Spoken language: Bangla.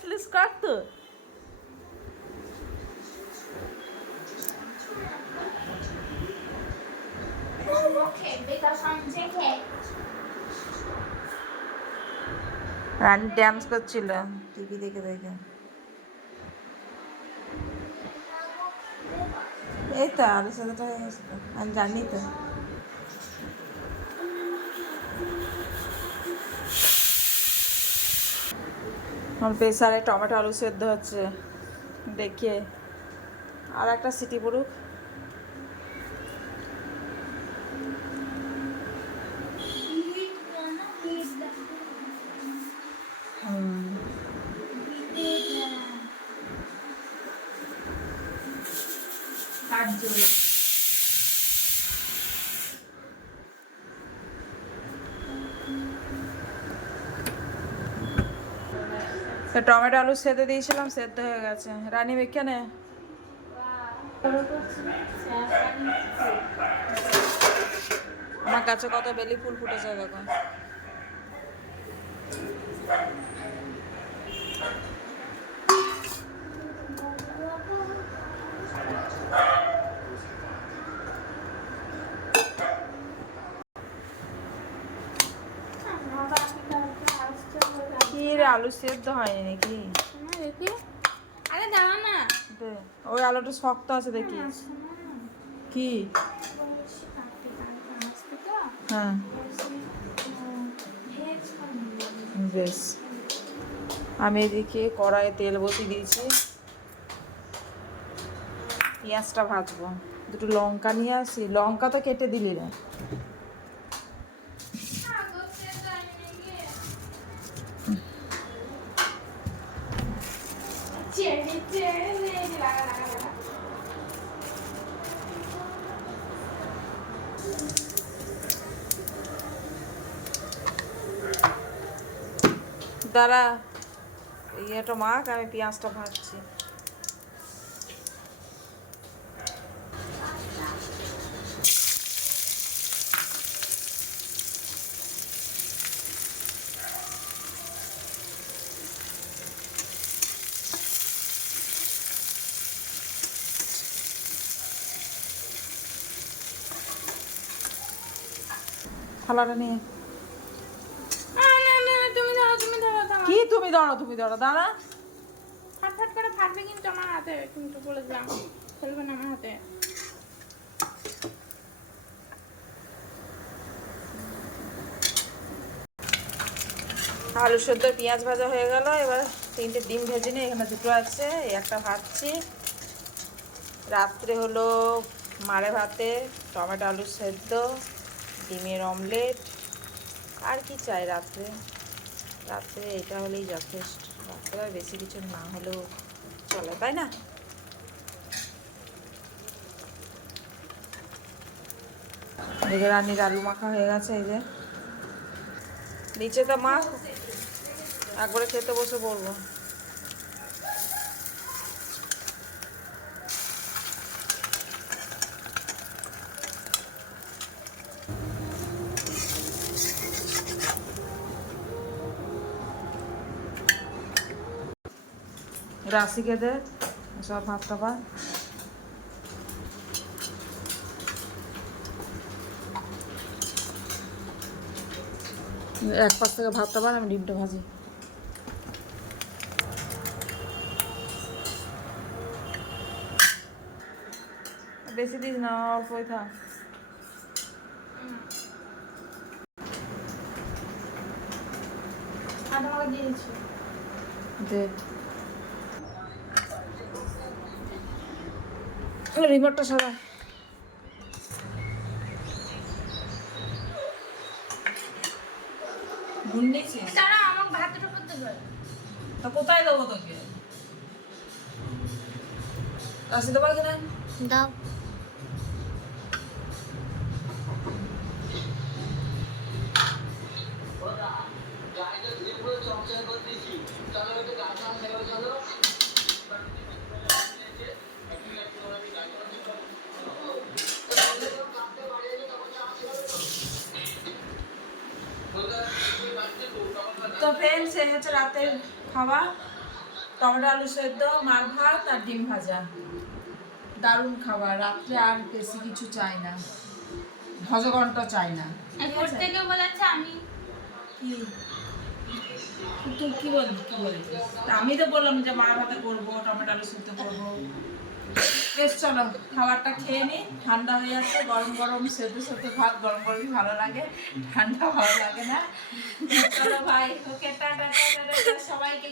প্লিজ কাট তো। রানী ডান্স করছিল টিভি দেখে দেখে। এই তো আলু সেদ্ধটা হয়ে গেছে তো, আমি জানি তো। আমার প্রেসারে টমেটো আলু সেদ্ধ হচ্ছে, দেখে আর একটা সিটি পড়ুক। তো টমেটো আলু সেদ্ধ দিয়েছিলাম, সেদ্ধ হয়ে গেছে। রানী এখানে আমার কাছে কত বেলি ফুল ফুটেছে দেখো। কি রে, আলু সেদ্ধ হয়নি নাকি? আরে দাঁড়া না, ওই আলুটা শক্ত আছে দেখি। কি? হ্যাঁ বেশ। আমি এদিকে কড়াইয়ে তেল বসিয়ে দিয়েছি, পেঁয়াজটা ভাজবো। দুটো লঙ্কা নিয়ে আসি, লঙ্কা তো কেটে দিলি না। দাঁড়া, ইয়েটা মাখ, আমি পেঁয়াজটা ভাজছি। থালাটা নিয়ে। কি তুমি ধরো, তুমি ধরো, দাঁড়া। ফটফট করে ফাটবে কিন্তু আমার হাতে, কিন্তু বলে দিলাম ফেলবে না আমার হাতে। আলু সেদ্ধ পেঁয়াজ ভাজা হয়ে গেল। এবার 3টে ডিম ভেজে নিই, এখানে 2টো আছে, একটা ভাজছি। রাত্রে হলো মারে ভাতে টমেটো আলু সেদ্ধ, ডিমের অমলেট। আর কি চাই রাত্রে? রাত্রে এটা হলেই যথেষ্ট। রাত্রে আর বেশি কিছু না হলেও চলে, তাই না? এদিকে রান্নির আলু মাখা হয়ে গেছে, এই যে নিচে তো মাখ, একবারে খেতে বসে পড়বো। রাশিকে দে সব ভাত খাবার। এক পাশ থেকে ভাত খাবার, আমি ডিমটা ভাজি। বেশি দিস না, অল্পই থাক। দে রিমোটটা সবাই। তারা আমার ভাতের উপর দেবে। তা কোথায় দেবো তোকে? রাশি দেবো কিনা? দাও। তো ফ্রেন্ডস, এই হচ্ছে রাতের খাওয়া। টমেটো আলু সেদ্ধ, মার ভাত আর ডিম ভাজা। দারুণ খাবার, রাত্রে আর বেশি কিছু চাই না, ভজঘন্ট চাই না। এরপর থেকে বলেছে আমি কি তুই কি বললি, কি বলেছিস? আমি তো বললাম যে মার ভাতে করবো, টমেটো আলু সেদ্ধ করবো। বেশ চলো খাবারটা খেয়ে নি, ঠান্ডা হয়ে যাচ্ছে। গরম গরম সেদ্ধ সেদ্ধ ভাত গরম গরমই ভালো লাগে, ঠান্ডা ভালো লাগে না। চলো ভাই, ওকে টাটা টাটা টাটা, সবাইকে